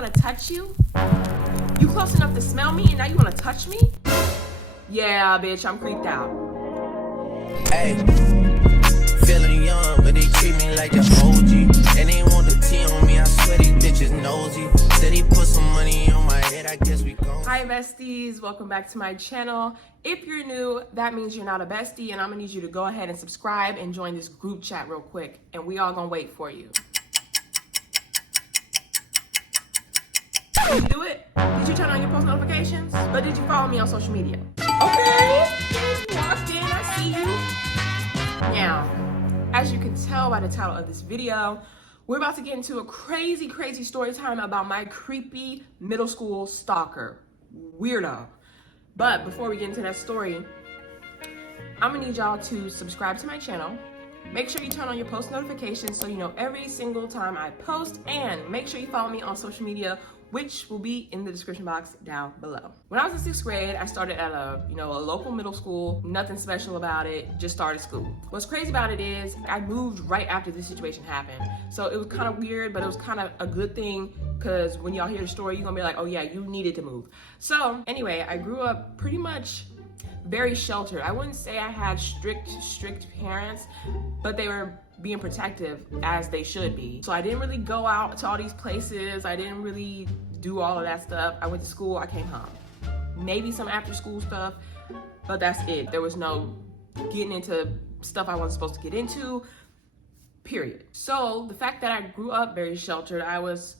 want to touch you? You close enough to smell me and now you want to touch me? Yeah, bitch, I'm creeped out. Hey, feeling young, but they treat me like an OG. And they want the tea on me, I swear these bitches nosy. Said he put some money on my head, I guess we gon'. Hi besties, welcome back to my channel. If you're new, that means you're not a bestie, and I'm gonna need you to go ahead and subscribe and join this group chat real quick, and we all gonna wait for you. Did you do it? Did you turn on your post notifications? But did you follow me on social media? Okay, you walked in, I see you. Now, as you can tell by the title of this video, we're about to get into a crazy story time about my creepy middle school stalker. Weirdo. But before we get into that story, I'm gonna need y'all to subscribe to my channel. Make sure you turn on your post notifications so you know every single time I post, and make sure you follow me on social media, which will be in the description box down below. When I was in 6th grade, I started at a local middle school. Nothing special about it, just started school. What's crazy about it is I moved right after this situation happened. So it was kind of weird, but it was kind of a good thing, because when y'all hear the story, you're gonna be like, oh yeah, you needed to move. So anyway, I grew up pretty much very sheltered. I wouldn't say I had strict parents, but they were being protective as they should be. So I didn't really go out to all these places. I didn't really do all of that stuff. I went to school, I came home. Maybe some after school stuff, but that's it. There was no getting into stuff I wasn't supposed to get into, period. So the fact that I grew up very sheltered, I was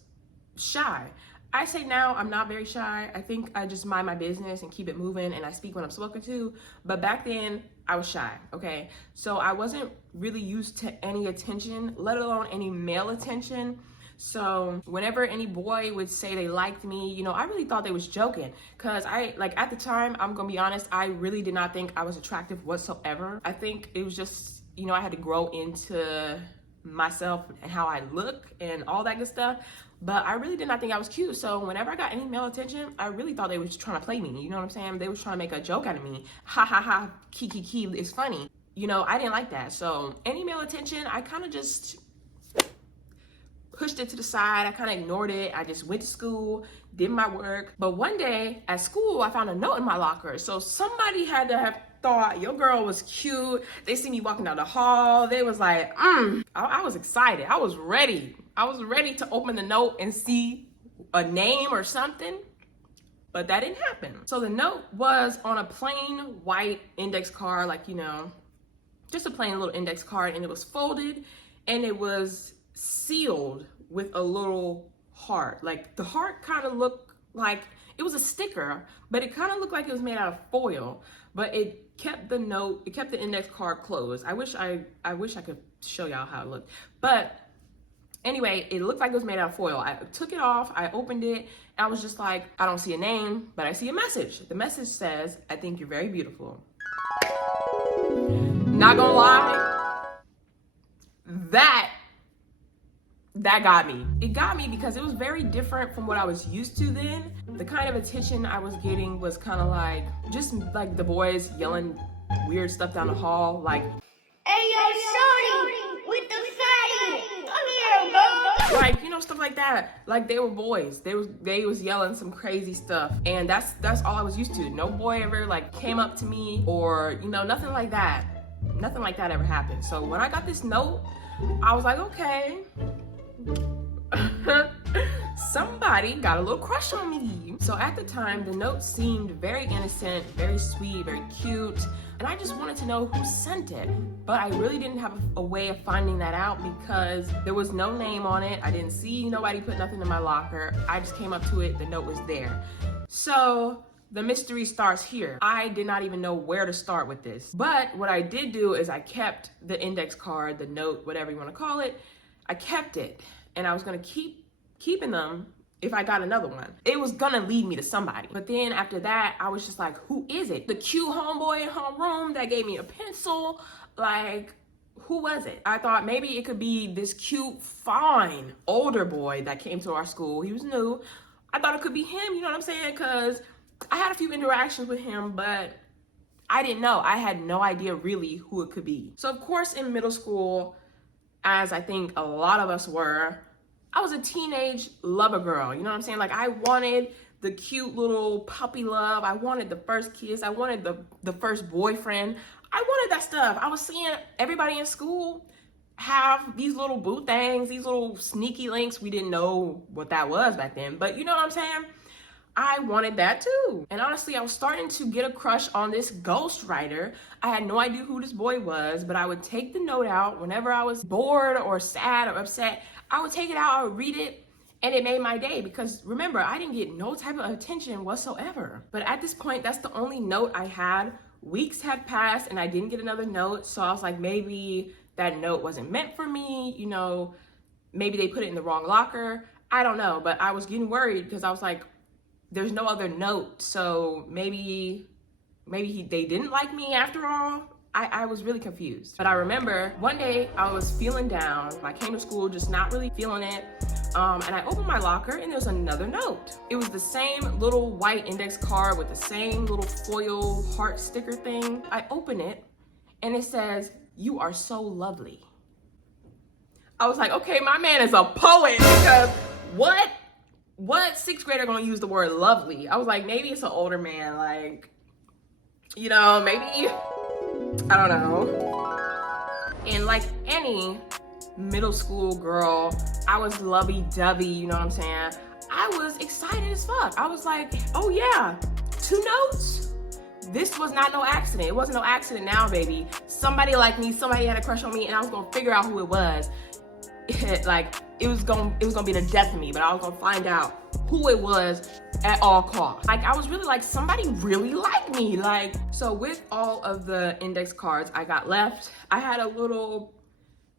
shy. I say now I'm not very shy. I think I just mind my business and keep it moving, and I speak when I'm spoken to. But back then I was shy, okay? So I wasn't really used to any attention, let alone any male attention. So whenever any boy would say they liked me, I really thought they was joking. Cause at the time, I'm gonna be honest, I really did not think I was attractive whatsoever. I think it was just, I had to grow into myself and how I look and all that good stuff. But I really did not think I was cute. So whenever I got any male attention, I really thought they was trying to play me. You know what I'm saying? They was trying to make a joke out of me. Ha ha ha, kiki, it's funny. I didn't like that. So any male attention, I kind of just pushed it to the side. I kind of ignored it. I just went to school, did my work. But one day at school, I found a note in my locker. So somebody had to have thought your girl was cute. They see me walking down the hall. They was like, I was excited. I was ready. I was ready to open the note and see a name or something, but that didn't happen. So the note was on a plain white index card, just a plain little index card, and it was folded and it was sealed with a little heart. Like the heart kind of looked like it was a sticker, but it kind of looked like it was made out of foil, but it kept the note, it kept the index card closed. I wish I could show y'all how it looked, but anyway, it looked like it was made out of foil. I took it off, I opened it, and I was just like, I don't see a name, but I see a message. The message says, I think you're very beautiful. Not gonna lie, that got me. It got me because it was very different from what I was used to then. The kind of attention I was getting was kind of like, just like the boys yelling weird stuff down the hall, like, hey yo, shorty, with the fatty, come here, bro. Like, stuff like that. Like they were boys. They was yelling some crazy stuff. And that's all I was used to. No boy ever came up to me or, nothing like that. Nothing like that ever happened. So when I got this note, I was like, okay. Somebody got a little crush on me. So at the time, the note seemed very innocent, very sweet, very cute. And I just wanted to know who sent it. But I really didn't have a way of finding that out because there was no name on it. I didn't see nobody put nothing in my locker. I just came up to it, the note was there. So the mystery starts here. I did not even know where to start with this. But what I did do is I kept the index card, the note, whatever you want to call it. I kept it, and I was gonna keep keeping them if I got another one. It was gonna lead me to somebody. But then after that, I was just like, who is it? The cute homeboy in homeroom that gave me a pencil, who was it? I thought maybe it could be this cute, fine, older boy that came to our school. He was new. I thought it could be him, you know what I'm saying? Because I had a few interactions with him, but I didn't know. I had no idea really who it could be. So of course in middle school, as I think a lot of us were, I was a teenage lover girl, you know what I'm saying? Like, I wanted the cute little puppy love. I wanted the first kiss. I wanted the first boyfriend. I wanted that stuff. I was seeing everybody in school have these little boo things, these little sneaky links. We didn't know what that was back then, but you know what I'm saying? I wanted that too. And honestly, I was starting to get a crush on this ghostwriter. I had no idea who this boy was, but I would take the note out whenever I was bored or sad or upset. I would take it out, I would read it, and it made my day, because remember, I didn't get no type of attention whatsoever. But at this point, that's the only note I had. Weeks had passed and I didn't get another note. So I was like, maybe that note wasn't meant for me. You know, maybe they put it in the wrong locker. I don't know, but I was getting worried because I was like, there's no other note. So maybe they didn't like me after all. I was really confused. But I remember one day I was feeling down. I came to school just not really feeling it. And I opened my locker and there was another note. It was the same little white index card with the same little foil heart sticker thing. I open it and it says, "You are so lovely." I was like, okay, my man is a poet, because what sixth grader gonna use the word lovely? I was like, maybe it's an older man, like, you know, maybe, I don't know. And like any middle school girl, I was lovey-dovey, you know what I'm saying? I was excited as fuck. I was like, oh yeah, 2 notes? This was not no accident. It wasn't no accident now, baby. Somebody liked me, somebody had a crush on me, and I was gonna figure out who it was. Like, it was gonna be the death of me, but I was gonna find out who it was at all costs. Like, I was really like, somebody really liked me. Like, so with all of the index cards I got left, I had a little,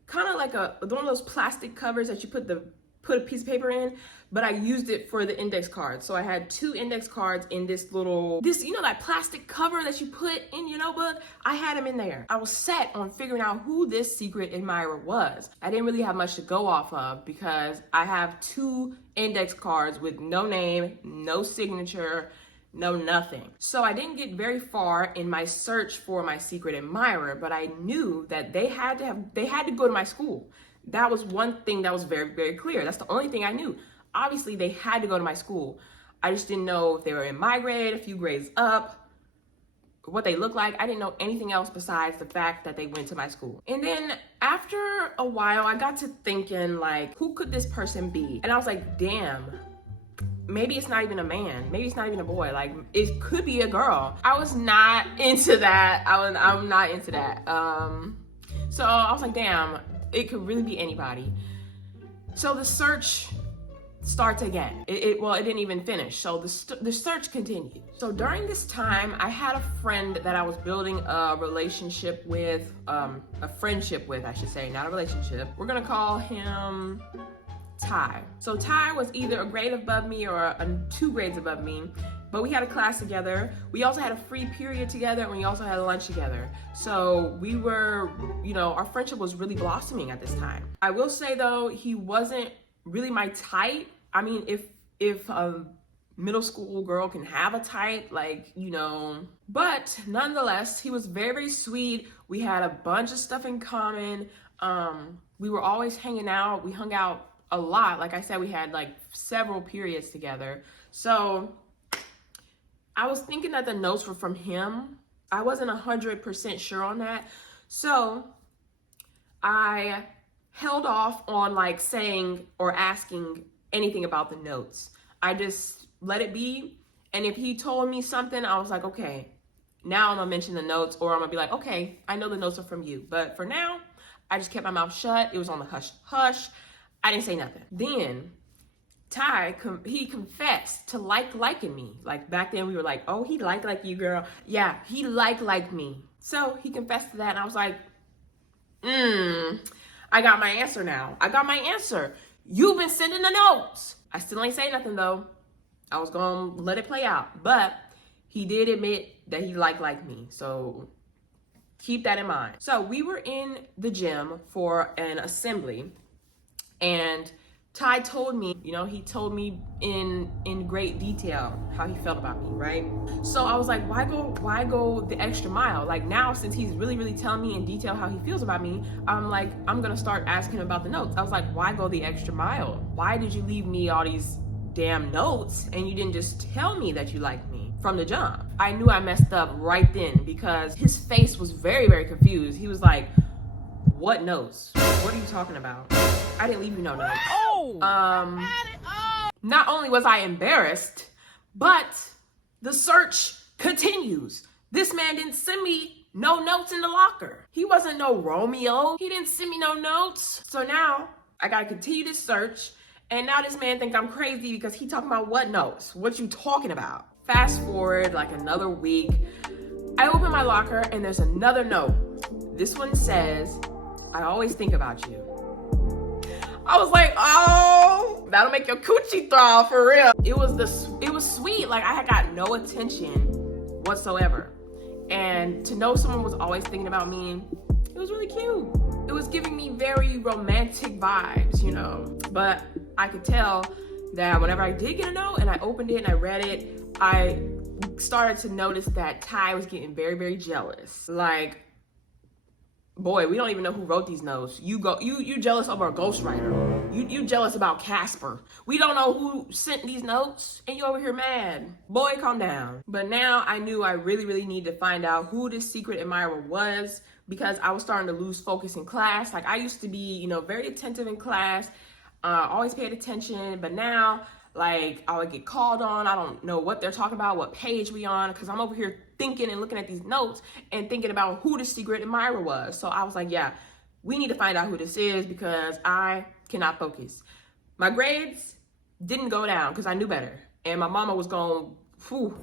kind of like one of those plastic covers that you put a piece of paper in, but I used it for the index cards. So I had 2 index cards in this, you know, that plastic cover that you put in your notebook? I had them in there. I was set on figuring out who this secret admirer was. I didn't really have much to go off of because I have 2 index cards with no name, no signature, no nothing. So I didn't get very far in my search for my secret admirer, but I knew that they had to go to my school. That was one thing that was very, very clear. That's the only thing I knew. Obviously, they had to go to my school. I just didn't know if they were in my grade, a few grades up, what they looked like. I didn't know anything else besides the fact that they went to my school. And then after a while, I got to thinking, like, who could this person be? And I was like, damn, maybe it's not even a man. Maybe it's not even a boy. Like, it could be a girl. I was not into that. I'm not into that. So I was like, damn, it could really be anybody. So the search starts again. It didn't even finish. So the search continued. So during this time, I had a friend that I was building a relationship with, a friendship with, I should say, not a relationship. We're gonna call him Ty. So Ty was either a grade above me or 2 grades above me, but we had a class together. We also had a free period together, and we also had lunch together. So we were, you know, our friendship was really blossoming at this time. I will say though, he wasn't really my type. I mean, if a middle school girl can have a type, like, you know, but nonetheless, he was very, very sweet. We had a bunch of stuff in common. We were always hanging out. We hung out a lot. Like I said, we had like several periods together. So I was thinking that the notes were from him. I wasn't 100% sure on that. So I held off on like saying or asking anything about the notes. I just let it be. And if he told me something, I was like, okay, now I'm gonna mention the notes, or I'm gonna be like, okay, I know the notes are from you. But for now, I just kept my mouth shut. It was on the hush hush. I didn't say nothing. Then Ty, he confessed to liking me. Like back then we were like, oh, he like you, girl. Yeah, he like me. So he confessed to that, and I was like, I got my answer now. I got my answer. You've been sending the notes. I still ain't say nothing though. I was gonna let it play out, but he did admit that he like me. So keep that in mind. So we were in the gym for an assembly, and Ty told me, he told me in great detail how he felt about me, right? So I was like, why go the extra mile? Like now, since he's really telling me in detail how he feels about me, I'm like, I'm gonna start asking him about the notes. I was like, why go the extra mile? Why did you leave me all these damn notes and you didn't just tell me that you liked me from the jump? I knew I messed up right then because his face was very confused. He was like, what notes? What are you talking about? I didn't leave you no notes. Not only was I embarrassed, but the search continues. This man didn't send me no notes in the locker. He wasn't no Romeo. He didn't send me no notes. So now I gotta continue this search. And now this man thinks I'm crazy because he talking about what notes? What you talking about? Fast forward like another week. I open my locker and there's another note. This one says, I always think about you. I was like, oh, that'll make your coochie throb for real. It was sweet. Like I had got no attention whatsoever. And to know someone was always thinking about me, it was really cute. It was giving me very romantic vibes, But I could tell that whenever I did get a note and I opened it and I read it, I started to notice that Ty was getting very jealous. Like, boy, we don't even know who wrote these notes. You jealous of our ghostwriter. You jealous about Casper. We don't know who sent these notes and you over here mad. Boy, calm down. But now I knew I really needed to find out who this secret admirer was because I was starting to lose focus in class. Like I used to be, very attentive in class, always paid attention, but now like I would get called on. I don't know what they're talking about, what page we on, because I'm over here thinking and looking at these notes and thinking about who the secret admirer was. So I was like, yeah, we need to find out who this is because I cannot focus. My grades didn't go down because I knew better. And my mama was going, no,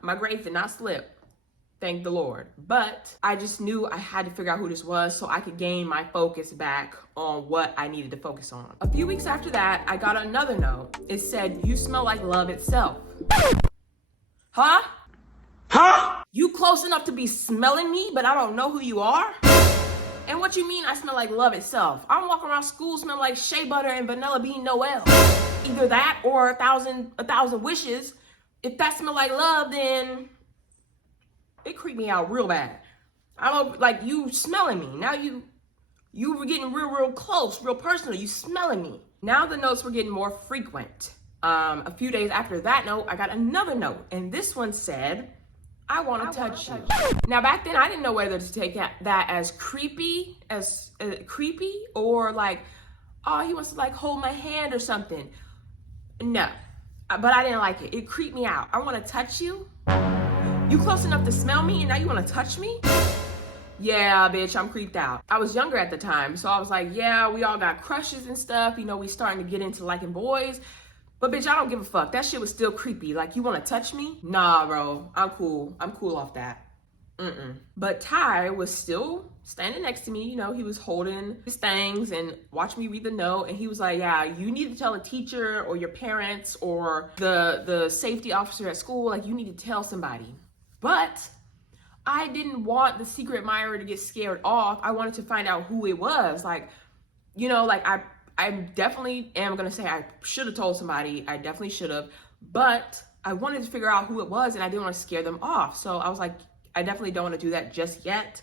my grades did not slip. Thank the Lord. But I just knew I had to figure out who this was so I could gain my focus back on what I needed to focus on. A few weeks after that, I got another note. It said, you smell like love itself. Huh? You close enough to be smelling me, but I don't know who you are? And what you mean I smell like love itself? I'm walking around school smelling like shea butter and vanilla bean Noel. Either that or a thousand wishes. If that smell like love, then it creeped me out real bad. I don't like you smelling me. Now you were getting real close, real personal. You smelling me. Now the notes were getting more frequent. A few days after that note, I got another note. And this one said, I want to touch you. Now back then I didn't know whether to take that as creepy, or like, oh, he wants to like hold my hand or something. No, but I didn't like it. It creeped me out. I want to touch you. You close enough to smell me and now you want to touch me? Yeah, bitch, I'm creeped out. I was younger at the time, so I was like, yeah, we all got crushes and stuff. We starting to get into liking boys. But bitch, I don't give a fuck. That shit was still creepy. Like, you want to touch me? Nah, bro, I'm cool. I'm cool off that. But Ty was still standing next to me. He was holding his things and watching me read the note. And he was like, yeah, you need to tell a teacher or your parents or the safety officer at school. Like, you need to tell somebody. But I didn't want the secret admirer to get scared off. I wanted to find out who it was. Like, I definitely am going to say I should have told somebody. I definitely should have. But I wanted to figure out who it was and I didn't want to scare them off. So I was like, I definitely don't want to do that just yet.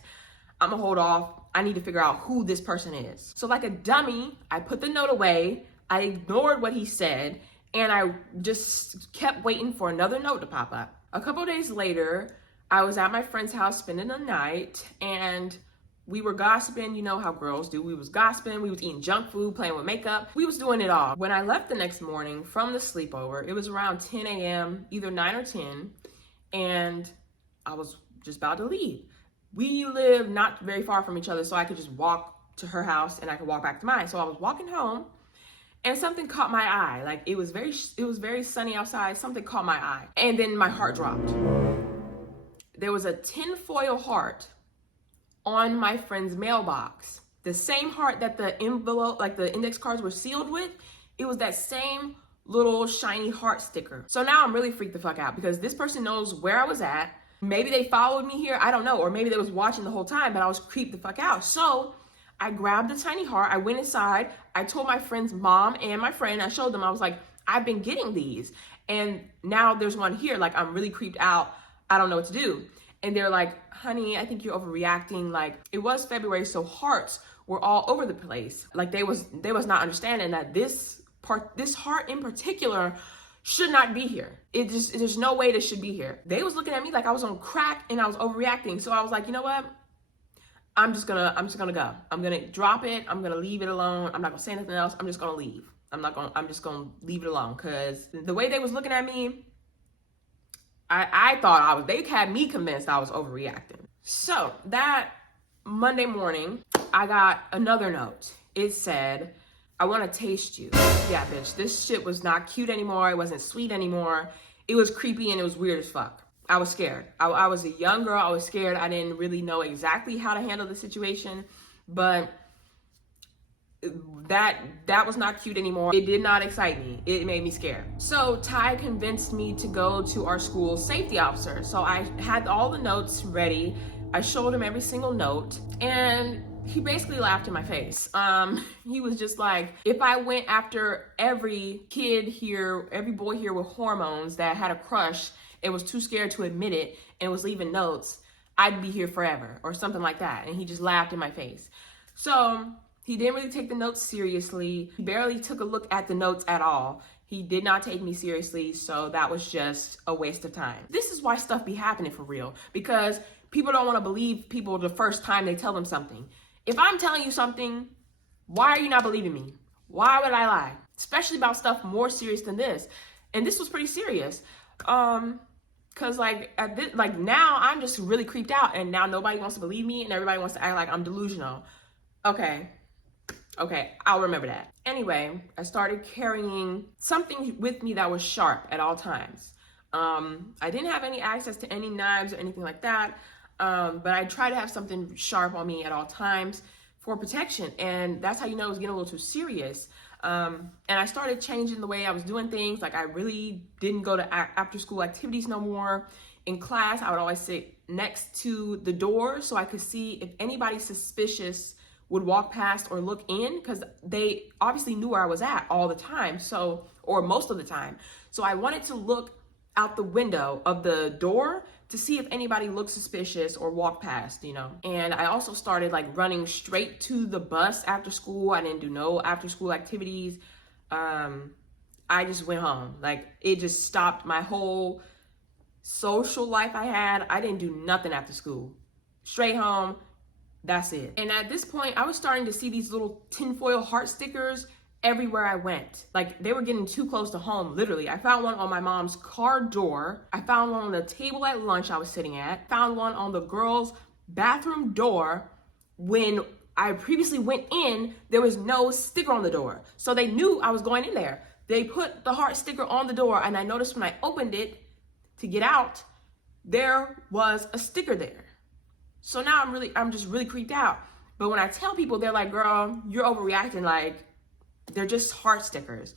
I'm going to hold off. I need to figure out who this person is. So like a dummy, I put the note away. I ignored what he said. And I just kept waiting for another note to pop up. A couple days later, I was at my friend's house spending the night and we were gossiping. You know how girls do. We was gossiping. We was eating junk food, playing with makeup. We was doing it all. When I left the next morning from the sleepover, it was around 10 a.m., either 9 or 10. And I was just about to leave. We live not very far from each other, so I could just walk to her house and I could walk back to mine. So I was walking home and something caught my eye. Like it was very sunny outside. Something caught my eye. And then my heart dropped. There was a tinfoil heart on my friend's mailbox. The same heart that the envelope, like the index cards were sealed with, it was that same little shiny heart sticker. So now I'm really freaked the fuck out because this person knows where I was at. Maybe they followed me here, I don't know. Or maybe they was watching the whole time, but I was creeped the fuck out. So I grabbed the tiny heart. I went inside. I told my friend's mom and my friend, I showed them, I was like, I've been getting these. And now there's one here. Like, I'm really creeped out. I don't know what to do. And they're like, honey, I think you're overreacting. Like, it was February, so hearts were all over the place. Like, they was not understanding that this heart in particular should not be here. There's no way this should be here. They was looking at me like I was on crack and I was overreacting. So I was like, you know what? I'm just gonna go. I'm gonna drop it. I'm gonna leave it alone. I'm not gonna say anything else. I'm just gonna leave. I'm just gonna leave it alone, because the way they was looking at me, I thought they had me convinced I was overreacting. So that Monday morning, I got another note. It said, I want to taste you. Yeah, bitch, this shit was not cute anymore. It wasn't sweet anymore. It was creepy and it was weird as fuck. I was scared. I was a young girl. I was scared. I didn't really know exactly how to handle the situation, but that was not cute anymore. It did not excite me. It made me scared. So Ty convinced me to go to our school safety officer. So I had all the notes ready. I showed him every single note, and he basically laughed in my face. He was just like, if I went after every kid here, every boy here with hormones that had a crush and was too scared to admit it and was leaving notes, I'd be here forever or something like that. And he just laughed in my face. So he didn't really take the notes seriously. He barely took a look at the notes at all. He did not take me seriously, so that was just a waste of time. This is why stuff be happening for real, because people don't want to believe people the first time they tell them something. If I'm telling you something, why are you not believing me? Why would I lie? Especially about stuff more serious than this. And this was pretty serious. Cause now I'm just really creeped out, and now nobody wants to believe me and everybody wants to act like I'm delusional. Okay, I'll remember that. Anyway, I started carrying something with me that was sharp at all times. I didn't have any access to any knives or anything like that. But I try to have something sharp on me at all times for protection. And that's how you know it was getting a little too serious. And I started changing the way I was doing things. Like, I really didn't go to after school activities no more. In class, I would always sit next to the door so I could see if anybody suspicious would walk past or look in, because they obviously knew where I was at all the time. So, or most of the time. So I wanted to look out the window of the door to see if anybody looked suspicious or walked past, you know. And I also started like running straight to the bus after school. I didn't do no after school activities. I just went home. Like, it just stopped my whole social life I had. I didn't do nothing after school. Straight home, that's it. And at this point, I was starting to see these little tinfoil heart stickers everywhere I went. Like, they were getting too close to home, literally. I found one on my mom's car door. I found one on the table at lunch I was sitting at. Found one on the girls' bathroom door. When I previously went in, there was no sticker on the door. So they knew I was going in there. They put the heart sticker on the door, and I noticed when I opened it to get out, there was a sticker there. So now I'm just really creeped out. But when I tell people, they're like, girl, you're overreacting. Like, they're just heart stickers.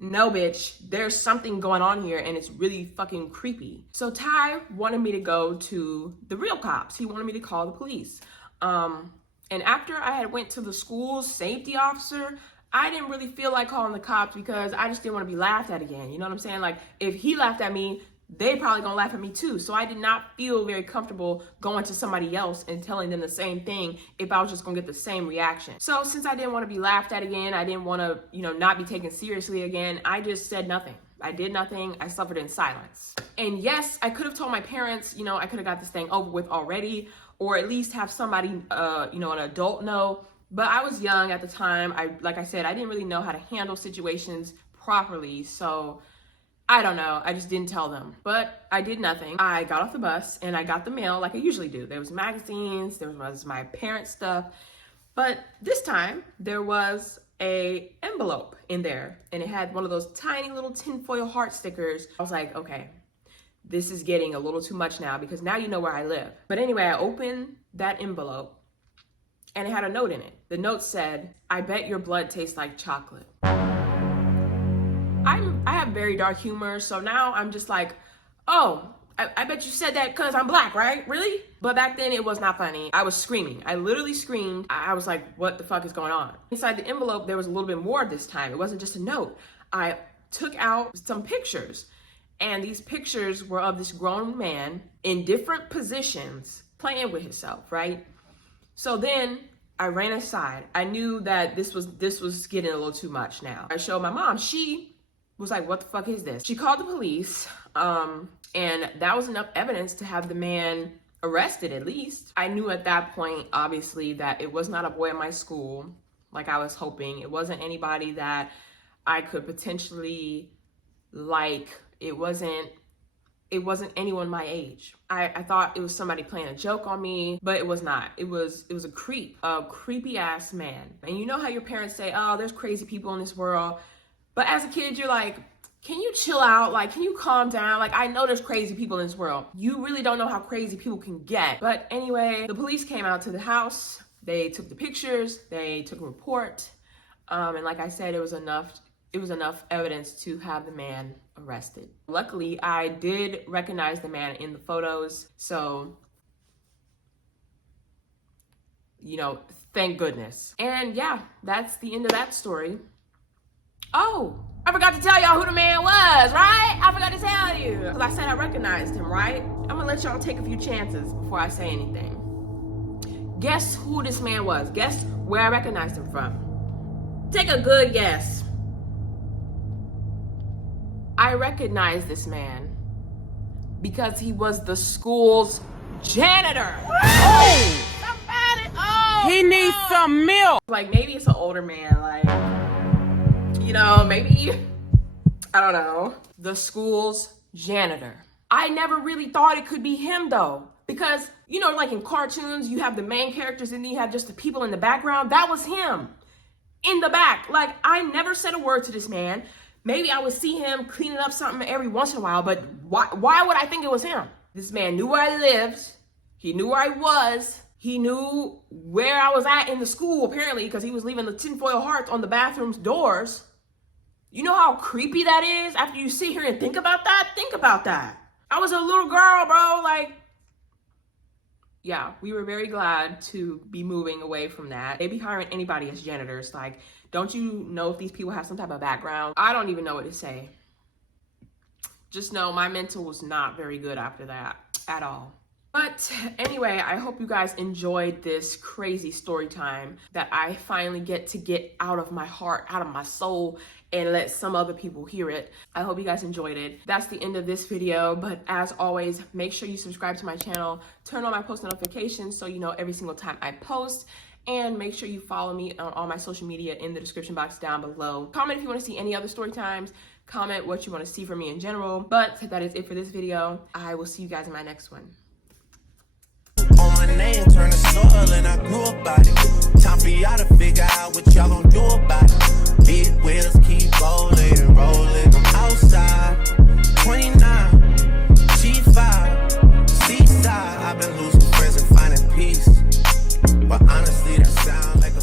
No, bitch, there's something going on here, and it's really fucking creepy. So Ty wanted me to go to the real cops. He wanted me to call the police. And after I had went to the school safety officer, I didn't really feel like calling the cops because I just didn't want to be laughed at again. You know what I'm saying? Like, if he laughed at me, they probably gonna laugh at me too. So I did not feel very comfortable going to somebody else and telling them the same thing if I was just gonna get the same reaction. So since I didn't want to be laughed at again, I didn't want to, not be taken seriously again, I just said nothing. I did nothing. I suffered in silence. And yes, I could have told my parents, I could have got this thing over with already, or at least have somebody, an adult know. But I was young at the time. Like I said, I didn't really know how to handle situations properly. So I don't know. I just didn't tell them. But I did nothing. I got off the bus and I got the mail like I usually do. There was magazines, there was my parents' stuff. But this time there was a envelope in there, and it had one of those tiny little tinfoil heart stickers. I was like, okay, this is getting a little too much now, because now you know where I live. But anyway, I opened that envelope and it had a note in it. The note said, I bet your blood tastes like chocolate. I have very dark humor, so now I'm just like, oh, I bet you said that because I'm black, right? Really? But back then it was not funny. I was screaming. I literally screamed. I was like, what the fuck is going on? Inside the envelope, there was a little bit more this time. It wasn't just a note. I took out some pictures, and these pictures were of this grown man in different positions playing with himself, right? So then I ran aside. I knew that this was getting a little too much now. I showed my mom. She was like, what the fuck is this? She called the police, and that was enough evidence to have the man arrested at least. I knew at that point, obviously, that it was not a boy at my school, like I was hoping. It wasn't anybody that I could potentially like. It wasn't anyone my age. I thought it was somebody playing a joke on me, but it was not. It was a creepy ass man. And you know how your parents say, oh, there's crazy people in this world. But as a kid, you're like, can you chill out? Like, can you calm down? Like, I know there's crazy people in this world. You really don't know how crazy people can get. But anyway, the police came out to the house. They took the pictures. They took a report. And like I said, it was enough evidence to have the man arrested. Luckily, I did recognize the man in the photos. So, you know, thank goodness. And yeah, that's the end of that story. Oh, I forgot to tell y'all who the man was, right? I forgot to tell you. Because I said I recognized him, right? I'm gonna let y'all take a few chances before I say anything. Guess who this man was? Guess where I recognized him from? Take a good guess. I recognize this man because he was the school's janitor. Oh! Somebody, oh! He needs some milk. Like, maybe it's an older man, like, you know, maybe, I don't know. The school's janitor. I never really thought it could be him though, because, you know, like in cartoons, you have the main characters and then you have just the people in the background. That was him in the back. Like, I never said a word to this man. Maybe I would see him cleaning up something every once in a while, but why would I think it was him? This man knew where I lived. He knew where I was. He knew where I was at in the school, apparently, because he was leaving the tinfoil hearts on the bathroom's doors. You know how creepy that is? After you sit here and think about that, think about that. I was a little girl, bro. Like, yeah, we were very glad to be moving away from that. They be hiring anybody as janitors. Like, don't you know if these people have some type of background? I don't even know what to say. Just know my mental was not very good after that at all. But anyway, I hope you guys enjoyed this crazy story time that I finally get out of my heart, out of my soul, and let some other people hear it. I hope you guys enjoyed it. That's the end of this video, but as always, make sure you subscribe to my channel, turn on my post notifications so you know every single time I post, and make sure you follow me on all my social media in the description box down below. Comment if you want to see any other story times, comment what you want to see from me in general, but that is it for this video. I will see you guys in my next one. On my name, turn to soil, and I grew about it. Time for y'all to figure out what y'all gon' do about it. Big wheels keep rolling, rolling. I'm outside, 29, G5, seaside. I've been losing friends and finding peace. But honestly, that sounds like